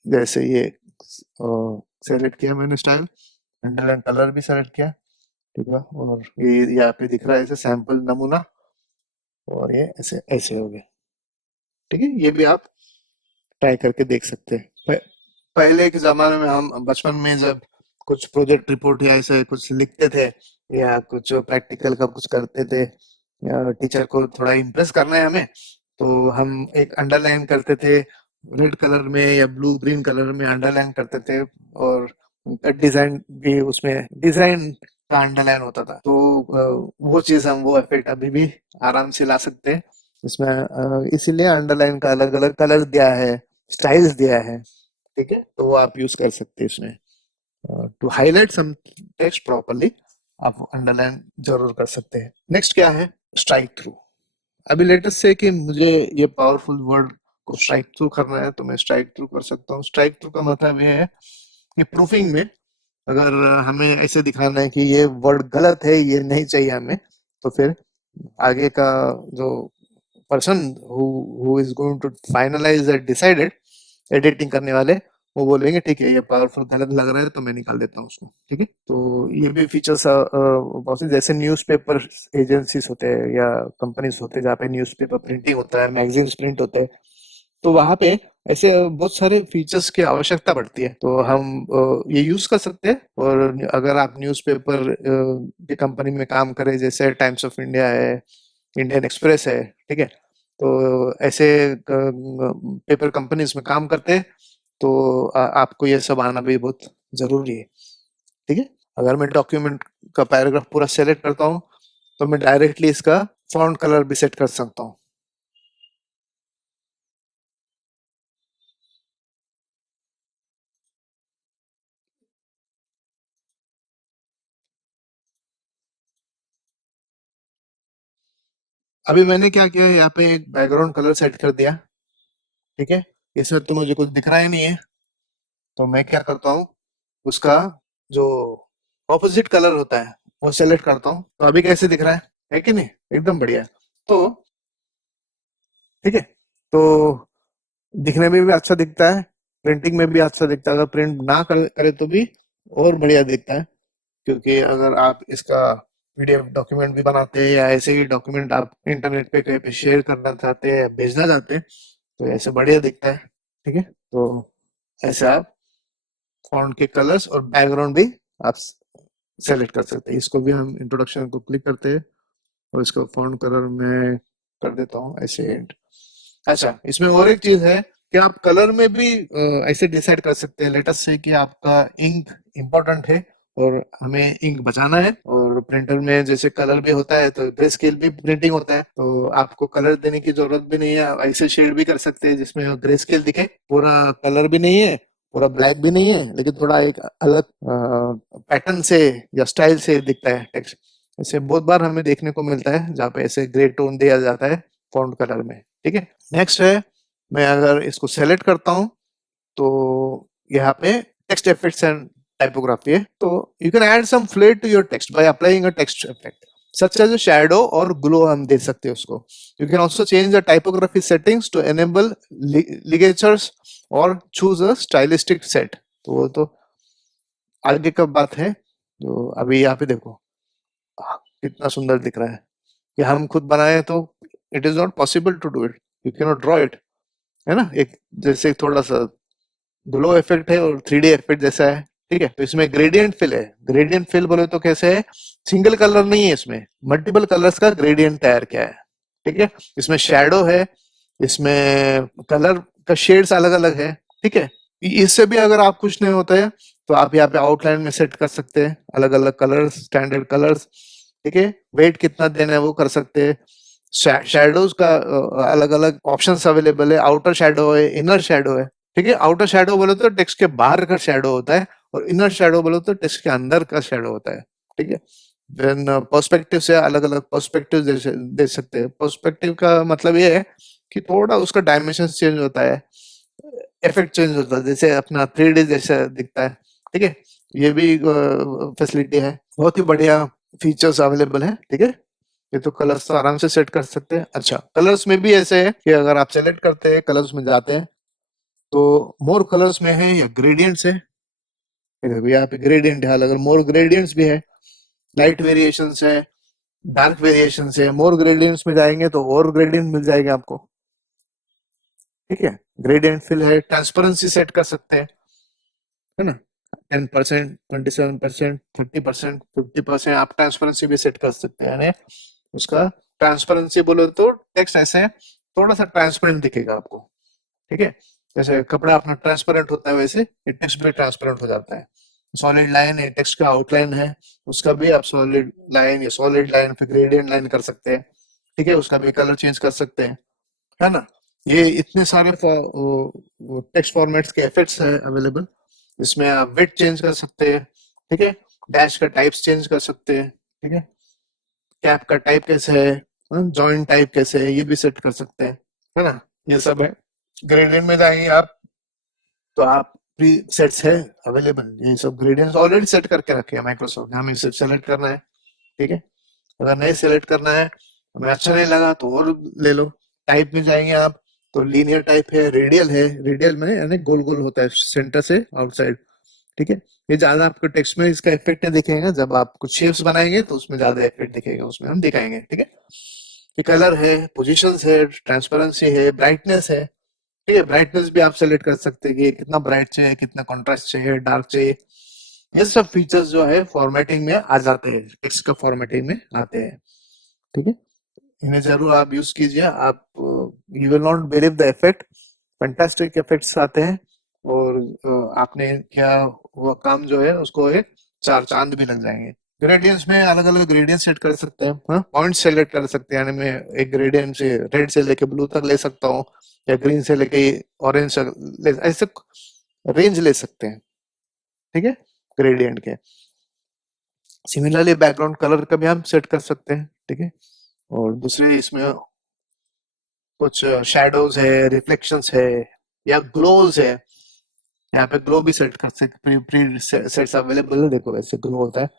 जैसे ये सेलेक्ट किया मैंने स्टाइल, अंडरलाइन कलर भी सेलेक्ट किया, ठीक है। और ये यहाँ पे दिख रहा है ऐसे सैंपल नमूना, और ये ऐसे ऐसे हो गया, ठीक है। ये भी आप ट्राई करके देख सकते हैं। पहले के जमाने में हम बचपन में जब कुछ प्रोजेक्ट रिपोर्ट या ऐसे कुछ लिखते थे या कुछ प्रैक्टिकल का कुछ करते थे, या टीचर को थोड़ा इम्प्रेस करना है हमें, तो हम एक अंडरलाइन करते थे रेड कलर में या ब्लू ग्रीन कलर में अंडरलाइन करते थे, और डिजाइन भी उसमें डिजाइन का अंडरलाइन होता था। तो वो चीज हम वो इफेक्ट अभी भी आराम से ला सकते हैं इसमें। इसीलिए अंडरलाइन का अलग अलग कलर दिया है, स्टाइल्स दिया है, ठीक है। तो वो आप यूज कर सकते हैं इसमें। To highlight some text properly आप अंडरलाइन जरूर कर सकते हैं। नेक्स्ट क्या है, स्ट्राइक थ्रू। अभी लेटेस्ट से कि मुझे ये पावरफुल वर्ड को स्ट्राइक थ्रू करना है, तो मैं स्ट्राइक थ्रू कर सकता हूँ। स्ट्राइक थ्रू का मतलब ये है कि प्रूफिंग में अगर हमें ऐसे दिखाना है कि ये वर्ड गलत है, ये नहीं चाहिए हमें, तो फिर आगे का जो person who is going to finalize decided, editing करने वाले, वो बोलेंगे ठीक है ये पावरफुल गलत लग रहा है तो मैं निकाल देता हूँ उसको, ठीक है। तो ये भी फीचर्स बहुत से, जैसे न्यूज़पेपर एजेंसीज होते हैं या कंपनीज होते हैं जहाँ पे न्यूज़पेपर प्रिंटिंग होता है, मैगजीन्स प्रिंट होते हैं, तो वहां पे ऐसे बहुत सारे फीचर्स की आवश्यकता पड़ती है, तो हम ये यूज कर सकते हैं। और अगर आप न्यूज़पेपर की कंपनी में काम करें, जैसे टाइम्स ऑफ इंडिया है, इंडियन एक्सप्रेस है, ठीक है, तो ऐसे पेपर कंपनीज में काम करते हैं, तो आपको ये सब आना भी बहुत जरूरी है, ठीक है। अगर मैं डॉक्यूमेंट का पैराग्राफ पूरा सेलेक्ट करता हूँ, तो मैं डायरेक्टली इसका फॉन्ट कलर भी सेट कर सकता हूँ। अभी मैंने क्या किया, यहाँ पे एक बैकग्राउंड कलर सेट कर दिया, ठीक है। इसमें तो मुझे कुछ दिख रहा ही नहीं है, तो मैं क्या करता हूँ, उसका जो ऑपोजिट कलर होता है वो सेलेक्ट करता हूँ। तो अभी कैसे दिख रहा है कि नहीं, एकदम बढ़िया। तो ठीक है, तो दिखने में भी अच्छा दिखता है, प्रिंटिंग में भी अच्छा दिखता है। अगर प्रिंट ना करे तो भी और बढ़िया दिखता है, क्योंकि अगर आप इसका पीडीएफ डॉक्यूमेंट भी बनाते हैं या ऐसे ही डॉक्यूमेंट आप इंटरनेट पे कहीं पे शेयर करना चाहते हैं या भेजना चाहते हैं, तो ऐसे बढ़िया दिखता है, ठीक है। तो ऐसे आप फॉन्ट के कलर्स और बैकग्राउंड भी आप सेलेक्ट कर सकते हैं। इसको भी हम इंट्रोडक्शन को क्लिक करते हैं और इसको फॉन्ट कलर में कर देता हूँ ऐसे। अच्छा, इसमें और एक चीज है कि आप कलर में भी ऐसे डिसाइड कर सकते हैं लेटेस्ट से कि आपका इंक इम्पोर्टेंट है और हमें इंक बचाना है। और प्रिंटर में जैसे कलर भी होता है तो ग्रे स्केल भी प्रिंटिंग होता है, तो आपको कलर देने की जरूरत भी नहीं है। आप ऐसे शेड भी कर सकते हैं जिसमें ग्रे स्केल दिखे, पूरा कलर भी नहीं है, पूरा ब्लैक भी नहीं है, लेकिन थोड़ा एक अलग पैटर्न से या स्टाइल से दिखता है टेक्स्ट। ऐसे बहुत बार हमें देखने को मिलता है जहाँ पे ऐसे ग्रे टोन दिया जाता है फॉन्ट कलर में, ठीक है। नेक्स्ट है, मैं अगर इसको सेलेक्ट करता हूँ तो यहाँ पे टेक्स्ट इफेक्ट्स एंड टाइपोग्राफी है। तो you can add some flair to your text by applying a text effect such as shadow और ग्लो, हम दे सकते हैं उसको। You can also change the typography settings to enable ligatures और choose अ stylistic set. तो वो तो आगे का बात है। तो अभी यहाँ पे देखो कितना सुंदर दिख रहा है, कि हम खुद बनाए तो it is not possible to do it, you can not draw it, है ना। एक जैसे थोड़ा सा ग्लो इफेक्ट है और 3D इफेक्ट जैसा है, ठीक है। तो इसमें ग्रेडियंट फिल है। ग्रेडियंट फिल बोले तो कैसे है, सिंगल कलर नहीं है, इसमें मल्टीपल कलर्स का ग्रेडियंट तैयार किया है, ठीक है। इसमें शैडो है, इसमें कलर का शेड्स अलग अलग है, ठीक है। इससे भी अगर आप खुश नहीं होते हैं तो आप यहाँ पे आउटलाइन में सेट कर सकते हैं अलग अलग कलर्स, स्टैंडर्ड कलर्स, ठीक है। वेट कितना देना है वो कर सकते हैं। शैडोज का अलग अलग ऑप्शंस अवेलेबल है, आउटर शैडो है, इनर शैडो है, ठीक है। आउटर शैडो बोले तो टेक्स्ट के बाहर का शैडो होता है, और इनर शैडो बोले तो टेक्स्ट के अंदर का शैडो होता है, ठीक है। देन पर्सपेक्टिव से अलग अलग पर्सपेक्टिव दे सकते हैं। पर्सपेक्टिव का मतलब ये है कि थोड़ा उसका डायमेंशन चेंज होता है, इफेक्ट चेंज होता है, जैसे अपना 3D जैसा दिखता है, ठीक है। ये भी फैसिलिटी है, बहुत ही बढ़िया फीचर्स अवेलेबल है, ठीक है। ये तो कलर्स तो आराम से सेट कर सकते हैं। अच्छा, कलर्स में भी ऐसे है कि अगर आप सेलेक्ट करते हैं, कलर्स में जाते हैं, तो मोर कलर्स में है या ग्रेडियंट्स है, ये देखो यहाँ पे ग्रेडियंट है, अलग मोर ग्रेडियंट्स भी है, लाइट वेरिएशंस है, डार्क वेरिएशंस है। मोर ग्रेडियंट्स में जाएंगे तो और ग्रेडियंट मिल जाएगा आपको, ठीक है। ग्रेडियंट फिल है, ट्रांसपेरेंसी सेट कर सकते हैं, है ना। 10%, 27%, 30%, 50% आप ट्रांसपेरेंसी भी सेट कर सकते हैं, यानी उसका ट्रांसपेरेंसी बोलो तो टेक्स्ट ऐसे थोड़ा सा ट्रांसपेरेंट दिखेगा आपको, ठीक है। जैसे कपड़ा अपना ट्रांसपेरेंट होता है वैसे ये टेक्स्ट भी ट्रांसपेरेंट हो जाता है। सॉलिड लाइन है, टेक्स्ट का आउटलाइन है, उसका भी आप सॉलिड लाइन या सॉलिड लाइन फिर ग्रेडियंट लाइन कर सकते हैं, ठीक है। उसका भी कलर चेंज कर सकते हैं, है ना। ये इतने सारे टेक्स्ट फॉर्मेट्स के इफेक्ट्स है अवेलेबल, इसमें आप वेट चेंज कर सकते हैं, ठीक है। डैश का टाइप्स चेंज कर सकते हैं, ठीक है। कैप का टाइप कैसे है, जॉइंट टाइप कैसे है, ये भी सेट कर सकते हैं, है ना। ये सब है। ग्रेडियंट में जाएंगे आप तो आप प्री सेट्स है अवेलेबल, ये सब ग्रेडियंट्स ऑलरेडी सेट करके रखे हैं माइक्रोसॉफ्ट, हमें सिर्फ सेलेक्ट करना है, ठीक है। अगर नहीं सेलेक्ट करना है, हमें अच्छा नहीं लगा तो और ले लो। टाइप में जाएंगे आप तो लीनियर टाइप है, रेडियल है, रेडियल में यानी गोल गोल होता है सेंटर से आउटसाइड, ठीक है। ये ज्यादा आपको टेक्स्ट में इसका इफेक्ट नहीं दिखेगा, जब आप कुछ शेप्स बनाएंगे तो उसमें ज्यादा इफेक्ट दिखेगा, उसमें हम दिखाएंगे, ठीक है। ये कलर है, पोजीशंस है, ट्रांसपेरेंसी है, ब्राइटनेस है, ठीक है। ब्राइटनेस भी आप सेलेक्ट कर सकते हैं कि कितना ब्राइट चाहिए, कितना कॉन्ट्रास्ट चाहिए, डार्क चाहिए। ये सब फीचर्स जो है फॉर्मेटिंग में आ जाते हैं, टेक्स्ट का फॉर्मेटिंग में आते हैं, ठीक है। इन्हें जरूर आप यूज कीजिए, आप you will not believe the effect, fantastic effects आते हैं। और आपने क्या वो काम जो है उसको एक चार चांद भी लग जाएंगे। ग्रेडियंट्स में अलग अलग ग्रेडियंट सेट कर सकते हैं, पॉइंट सेलेक्ट कर सकते हैं, यानी मैं एक ग्रेडियंट से रेड से लेके ब्लू तक ले सकता हूँ, या ग्रीन से लेके ऑरेंज तक ऐसे रेंज ले सकते हैं, ठीक है, ग्रेडियंट के। सिमिलरली बैकग्राउंड कलर का भी हम सेट कर सकते हैं, ठीक है। और दूसरे इसमें कुछ शैडोज है, रिफ्लेक्शंस है या ग्लोज है। यहाँ पे ग्लो भी सेट कर सकते, प्री प्री सेट्स अवेलेबल है, देखो वैसे ग्लो होता है,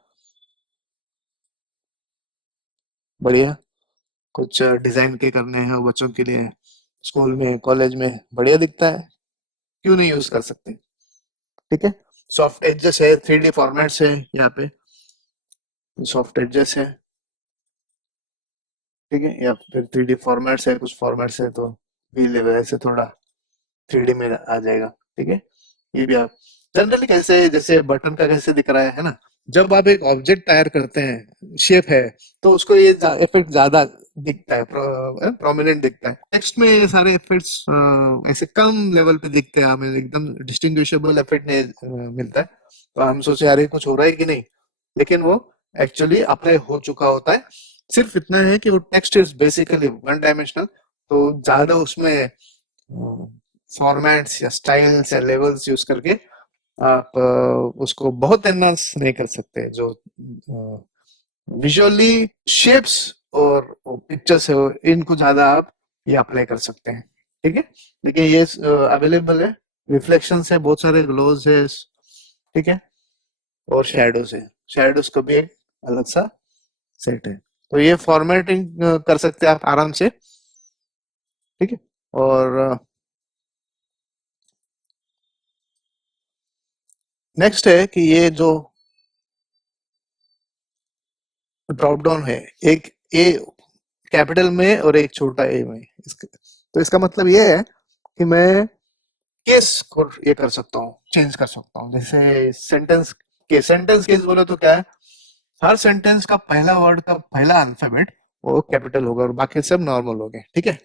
बढ़िया। कुछ डिजाइन के करने हैं बच्चों के लिए, स्कूल में कॉलेज में बढ़िया दिखता है, क्यों नहीं यूज कर सकते। ठीक है। सॉफ्ट एजेस है, 3D फॉर्मेट्स है यहाँ पे, सॉफ्ट एजेस है, ठीक है, या फिर 3D फॉर्मेट्स है, कुछ फॉर्मेट्स है तो वी लेवल से थोड़ा 3D में आ जाएगा। ठीक है। ये भी आप जनरली कैसे, जैसे बटन का कैसे दिख रहा है ना, जब आप एक ऑब्जेक्ट तैयार करते हैं, शेप है, तो उसको ये इफेक्ट ज्यादा दिखता है, प्रोमिनेंट दिखता है। टेक्स्ट में ये सारे इफेक्ट्स ऐसे कम लेवल पे दिखते हैं, हमें एकदम डिस्टिंग्विशेबल इफेक्ट नहीं मिलता है। तो हम सोचे यार ये कुछ हो रहा है कि नहीं, लेकिन वो एक्चुअली अप्लाई हो चुका होता है। सिर्फ इतना है कि वो text is basically one dimensional, तो ज्यादा उसमें फॉर्मेट्स या स्टाइल्स या लेवल्स यूज करके आप उसको बहुत एनहांस नहीं कर सकते। जो विजुअली शेप्स और पिक्चर्स है इनको ज्यादा आप ये अप्लाई कर सकते हैं। ठीक है। देखिए ये अवेलेबल है, रिफ्लेक्शंस है, बहुत सारे ग्लोज है, ठीक है, और शैडोज है, शैडोज का भी एक अलग सा सेट है। तो ये फॉर्मेटिंग कर सकते हैं आप आराम से। ठीक है। और नेक्स्ट है कि ये जो ड्रॉप डाउन है, एक ए कैपिटल में और एक छोटा ए में, तो इसका मतलब ये है कि मैं केस को ये कर सकता हूँ, चेंज कर सकता हूँ। जैसे सेंटेंस केस बोले तो क्या है, हर सेंटेंस का पहला वर्ड का पहला अल्फाबेट वो कैपिटल होगा और बाकी सब नॉर्मल हो गए। ठीक है।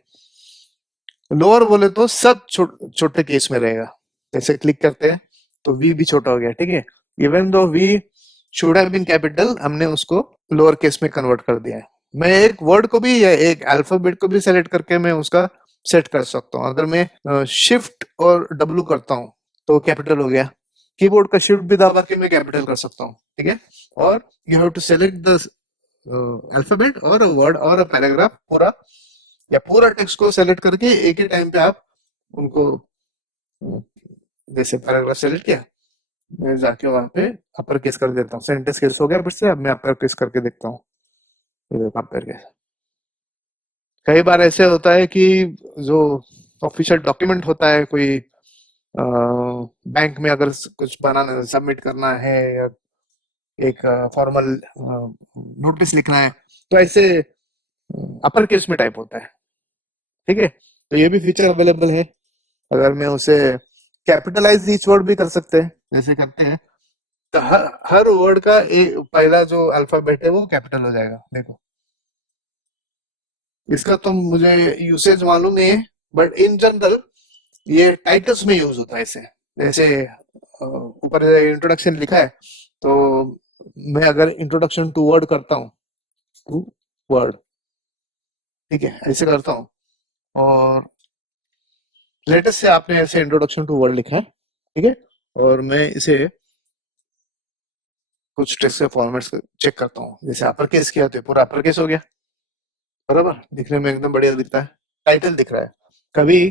लोअर बोले तो सब छोटे केस में रहेगा। जैसे क्लिक करते हैं तो वी भी छोटा हो गया। ठीक है। Even though we should have been capital, हमने उसको लोअर केस में कन्वर्ट कर दिया है। मैं एक वर्ड को भी या एक अल्फाबेट को भी सेलेक्ट करके मैं उसका सेट कर सकता हूँ। अगर मैं शिफ्ट और डब्लू करता हूँ तो कैपिटल हो गया, कीबोर्ड का शिफ्ट भी दबा के मैं कैपिटल कर सकता हूँ। ठीक है। और you have to select the alphabet और वर्ड और पैराग्राफ पूरा, या पूरा टेक्स्ट को सेलेक्ट करके एक ही टाइम पे आप उनको जैसे पैराग्राफ सेलेक्ट किया, मैं जाके वहां पे अपर केस कर देता हूँ। सेंटेंस केस हो गया, फिर से अब मैं अपर केस करके देखता हूँ। ये देखो अपर केस। कई बार ऐसे होता है कि जो ऑफिशियल डॉक्यूमेंट होता है, कोई बैंक में अगर कुछ बनाना सबमिट करना है या एक फॉर्मल नोटिस लिखना है, तो ऐसे अपर केस में टाइप होता है। ठीक है। तो ये भी फीचर अवेलेबल है। अगर मैं उसे कैपिटलाइज ईच वर्ड भी कर सकते हैं, जैसे करते हैं, तो हर वर्ड का एक पहला जो अल्फाबेट है वो कैपिटल हो जाएगा। देखो इसका तो मुझे यूसेज मालूम नहीं है, बट इन जनरल ये टाइटल्स में यूज होता है ऐसे। जैसे ऊपर इंट्रोडक्शन लिखा है, तो मैं अगर इंट्रोडक्शन टू वर्ड करता हूँ, टू वर्ड, ठीक है, ऐसे करता हूँ, और लेटेस्ट से आपने ऐसे इंट्रोडक्शन टू वर्ड लिखा है, ठीक है, और मैं इसे कुछ टेक्स्ट के फॉर्मेट्स चेक करता हूँ, जैसे अपर केस किया तो ये पूरा अपर केस हो गया, बराबर, दिखने में एकदम बढ़िया दिखता है। टाइटल दिख रहा है, कभी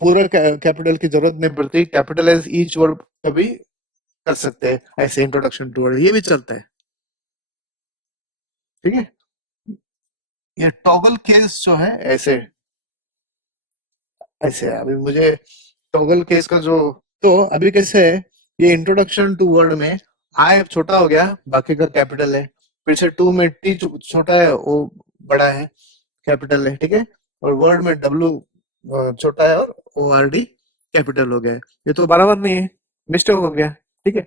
पूरा कैपिटल की जरूरत नहीं पड़ती, कैपिटलाइज ईच वर्ड कभी कर सकते हैं, ऐसे इंट्रोडक्शन टू वर्ड ये भी चलता है। ठीक है। ये टॉगल केस जो है ऐसे, ऐसे अभी मुझे टॉगल केस का जो, तो अभी कैसे है, ये इंट्रोडक्शन टू वर्ड में आई छोटा हो गया, बाकी का कैपिटल है, फिर से टू में टी छोटा है, वो बड़ा है, कैपिटल है, ठीक है, और वर्ड में डब्लू छोटा है और ओ आर डी कैपिटल हो गया है। ये तो बराबर नहीं है, मिस्टेक हो गया। ठीक है।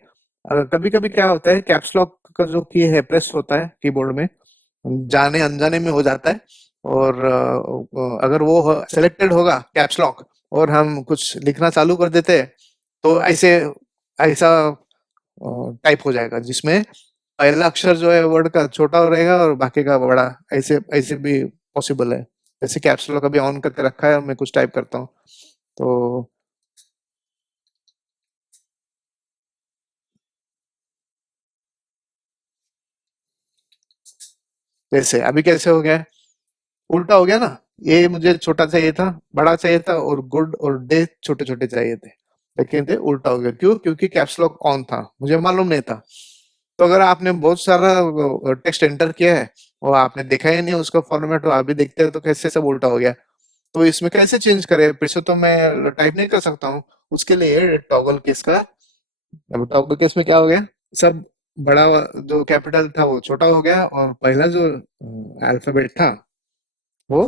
कभी कभी क्या होता है, कैप्स लॉक का जो की है प्रेस होता है कीबोर्ड में, जाने अनजाने में हो जाता है, और अगर वो सेलेक्टेड होगा कैप्स लॉक और हम कुछ लिखना चालू कर देते हैं, तो ऐसे ऐसा टाइप हो जाएगा जिसमें पहला अक्षर जो है वर्ड का छोटा रहेगा और बाकी का बड़ा, ऐसे ऐसे भी पॉसिबल है। जैसे कैप्स लॉक अभी ऑन करके रखा है, मैं कुछ टाइप करता हूँ तो जैसे अभी कैसे हो गया है? उल्टा हो गया ना। ये मुझे छोटा चाहिए था, बड़ा चाहिए था, और गुड और डे छोटे छोटे चाहिए थे, लेकिन थे उल्टा हो गया। क्यों? क्योंकि कैप्स लॉक ऑन था, मुझे मालूम नहीं था। तो अगर आपने बहुत सारा टेक्स्ट एंटर किया है और आपने देखा ही नहीं उसका फॉर्मेट, और आप भी देखते हैं तो कैसे सब उल्टा हो गया। तो इसमें कैसे चेंज करें? फिर से तो मैं टाइप नहीं कर सकता हूँ। उसके लिए टॉगल केस का, अब टॉगल केस में क्या हो गया, सब बड़ा जो कैपिटल था वो छोटा हो गया, और पहला जो अल्फाबेट था वो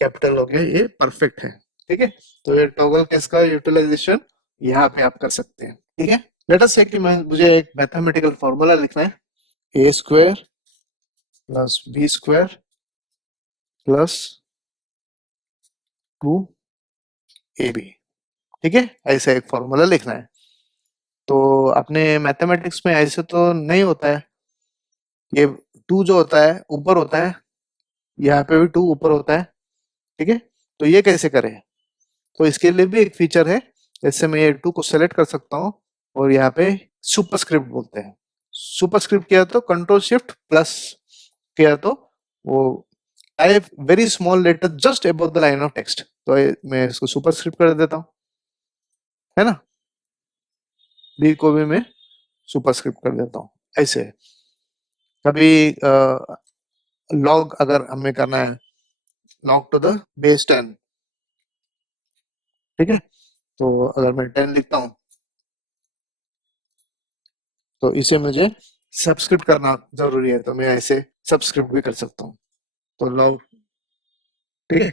कैपिटल हो गया। ये परफेक्ट है। ठीक है। तो ये टॉगल केस का यूटिलाइजेशन यहाँ पे आप कर सकते हैं। ठीक है। लेट अस से कि मैं मुझे एक मैथमेटिकल फॉर्मूला लिखना है, a square plus b square plus 2ab। ठीक है, ऐसा एक फॉर्मूला लिखना है। तो अपने मैथमेटिक्स में ऐसे तो नहीं होता है। ये टू जो होता है ऊपर होता है, यहाँ पे भी टू ऊपर होता है। ठीक है। तो ये कैसे करें? तो इसके लिए भी एक फीचर है। जैसे मैं ये टू को सेलेक्ट कर सकता हूँ, और यहाँ पे सुपरस्क्रिप्ट बोलते हैं। सुपरस्क्रिप्ट किया तो कंट्रोल शिफ्ट प्लस किया तो वो type very small letter just above the line of text. तो मैं इसको सुपरस्क्रिप्ट कर देता हूँ, है ना। बी को भी मैं सुपरस्क्रिप्ट कर देता हूँ। ऐसे कभी लॉग अगर हमें करना है, लॉग टू द बेस 10। ठीक है। तो अगर मैं 10 लिखता हूँ तो इसे मुझे सब्सक्रिप्ट करना जरूरी है, तो मैं ऐसे सब्सक्रिप्ट भी कर सकता हूँ। तो लॉग, ठीक है,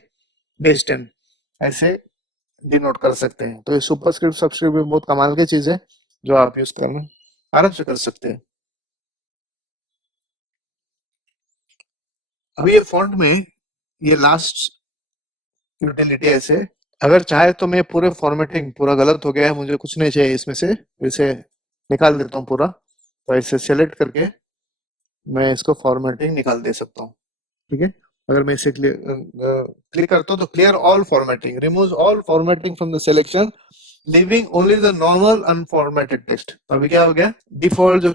बेस 10 ऐसे डिनोट कर सकते हैं। तो ये सुपरस्क्रिप्ट सब्सक्रिप्ट भी बहुत कमाल की चीज है, जो आप यूज करना आराम से कर सकते हैं। अभी ये फॉन्ट में ये लास्ट यूटिलिटी ऐसे, अगर चाहे तो मैं पूरे फॉर्मेटिंग पूरा गलत हो गया है, मुझे कुछ नहीं चाहिए इसमें से, इसे निकाल देता हूँ पूरा। तो ऐसे सेलेक्ट करके मैं इसको फॉर्मेटिंग निकाल दे सकता हूँ। ठीक है। अगर मैं इसे क्लिक करता हूँ तो clear all formatting, remove all formatting from the selection, living only the normal unformatted text. तो अभी क्या हो गया, डिफॉल्ट जो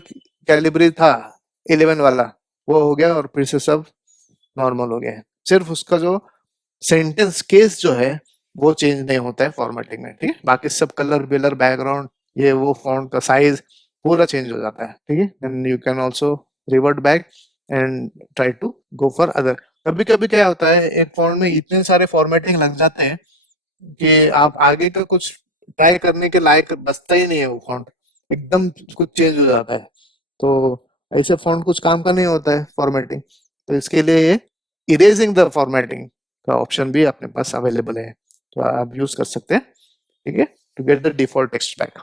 कैलिब्री था 11 वाला वो हो गया, और फिर से सब नॉर्मल हो गया है। सिर्फ उसका जो सेंटेंस केस जो है वो चेंज नहीं होता है फॉर्मेटिंग में। ठीक है। बाकी सब कलर बिलर बैकग्राउंड ये वो फॉन्ट का साइज पूरा चेंज हो जाता है। ठीक है। And you can also revert back and try to go for other. कभी कभी क्या होता है, एक फॉन्ट में इतने सारे फॉर्मेटिंग लग जाते हैं कि आप आगे का कुछ ट्राई करने के लायक बचता ही नहीं है, वो फॉन्ट एकदम कुछ चेंज हो जाता है। तो ऐसे फॉन्ट कुछ काम का नहीं होता है फॉर्मेटिंग। तो इसके लिए ये इरेजिंग द फॉर्मेटिंग का ऑप्शन भी अपने पास अवेलेबल है, तो आप यूज कर सकते हैं। ठीक है, to get the default text back.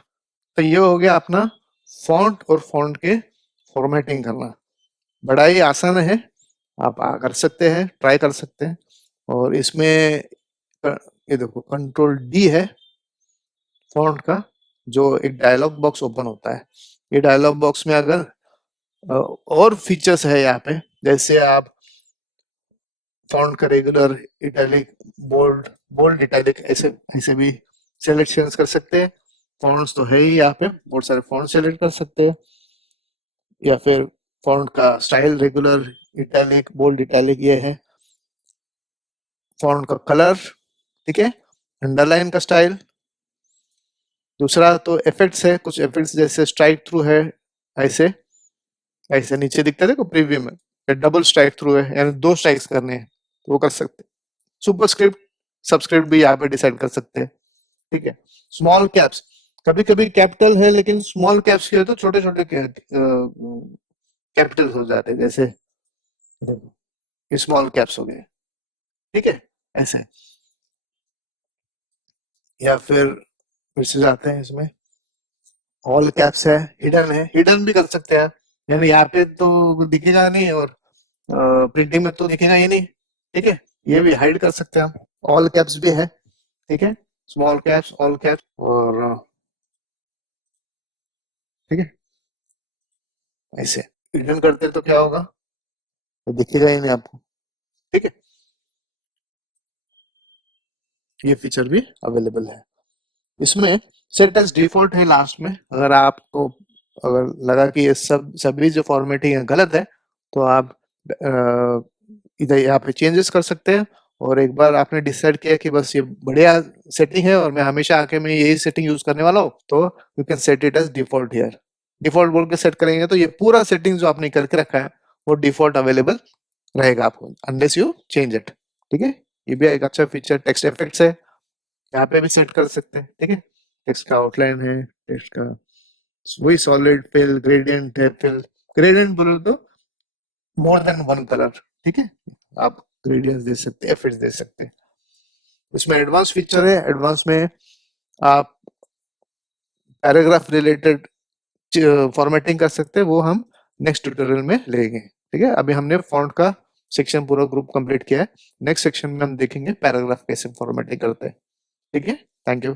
तो ये हो गया अपना फॉन्ट और फॉन्ट के फॉर्मेटिंग करना। बड़ा ही आसान है, आप कर सकते हैं, ट्राई कर सकते हैं। और इसमें ये देखो कंट्रोल डी है फॉन्ट का, जो एक डायलॉग बॉक्स ओपन होता है। ये डायलॉग बॉक्स में अगर और फीचर्स है यहाँ पे, जैसे आप फॉन्ट का regular, italic, bold, bold italic ऐसे ऐसे भी सिलेक्शन कर सकते हैं। फॉन्ट्स तो है ही, यहाँ पे बहुत सारे फॉन्ट सेलेक्ट कर सकते हैं। या फिर फॉन्ट का style regular, italic, bold italic ये है। फॉन्ट का कलर, ठीक है, अंडरलाइन का स्टाइल। दूसरा तो इफेक्ट्स है, कुछ इफेक्ट्स जैसे स्ट्राइक थ्रू है, ऐसे ऐसे नीचे दिखता है देखो प्रीव्यू में, डबल स्ट्राइक थ्रू है, यानी दो स्ट्राइक्स करने हैं तो वो कर सकते हैं। सुपरस्क्रिप्ट सब्सक्रिप्ट भी यहाँ पे डिसाइड कर सकते हैं। ठीक है। स्मॉल कैप्स, कभी कभी कैपिटल है लेकिन स्मॉल कैप्स के तो छोटे छोटे कैपिटल हो जाते हैं, जैसे स्मॉल कैप्स हो गए। ठीक है, ऐसे। या फिर से जाते हैं इसमें, ऑल कैप्स है, हिडन भी कर सकते हैं। यानी यहाँ पे तो दिखेगा नहीं, और प्रिंटिंग में तो दिखेगा ही नहीं। ठीक है, ये भी हाइड कर सकते हैं हम। ऑल कैप्स भी है। ठीक है, स्मॉल कैप्स, ऑल कैप्स, और ठीक है, ऐसे हिडन करते हैं तो क्या होगा, तो दिखेगा ही नहीं आपको। ठीक है, ये फीचर भी अवेलेबल है इसमें। सेट एज डिफॉल्ट है लास्ट में, अगर आपको अगर लगा कि ये सब सभी जो फॉर्मेटिंग है गलत है, तो आप इधर यहाँ पे चेंजेस कर सकते हैं। और एक बार आपने डिसाइड किया कि बस ये बढ़िया सेटिंग है और मैं हमेशा आके मैं यही सेटिंग यूज करने वाला हूँ, तो you can set it as default here. Default बोल के सेट करेंगे तो ये पूरा सेटिंग जो आपने करके रखा है वो डिफॉल्ट अवेलेबल रहेगा आपको, अनलेस यू चेंज इट। ठीक है, ये भी एक अच्छा फीचर। टेक्स्ट इफेक्ट्स है, यहाँ पे भी सेट कर सकते हैं। ठीक है, टेक्स्ट का आउटलाइन है, टेक्स्ट का वही सॉलिड फिल, ग्रेडियंट है, फिल ग्रेडियंट बोलो तो मोर देन वन कलर। ठीक है, आप ग्रेडियंट्स दे सकते हैं, एफेक्ट्स दे सकते हैं। इसमें एडवांस फीचर है, एडवांस में आप पैराग्राफ रिलेटेड फॉर्मेटिंग कर सकते हैं, वो हम नेक्स्ट ट्यूटोरियल में लेंगे। ठीक है, अभी हमने फॉन्ट का सेक्शन पूरा ग्रुप कंप्लीट किया है। नेक्स्ट सेक्शन में हम देखेंगे पैराग्राफ कैसे फॉर्मेटिंग करते हैं। ठीक है, थैंक यू।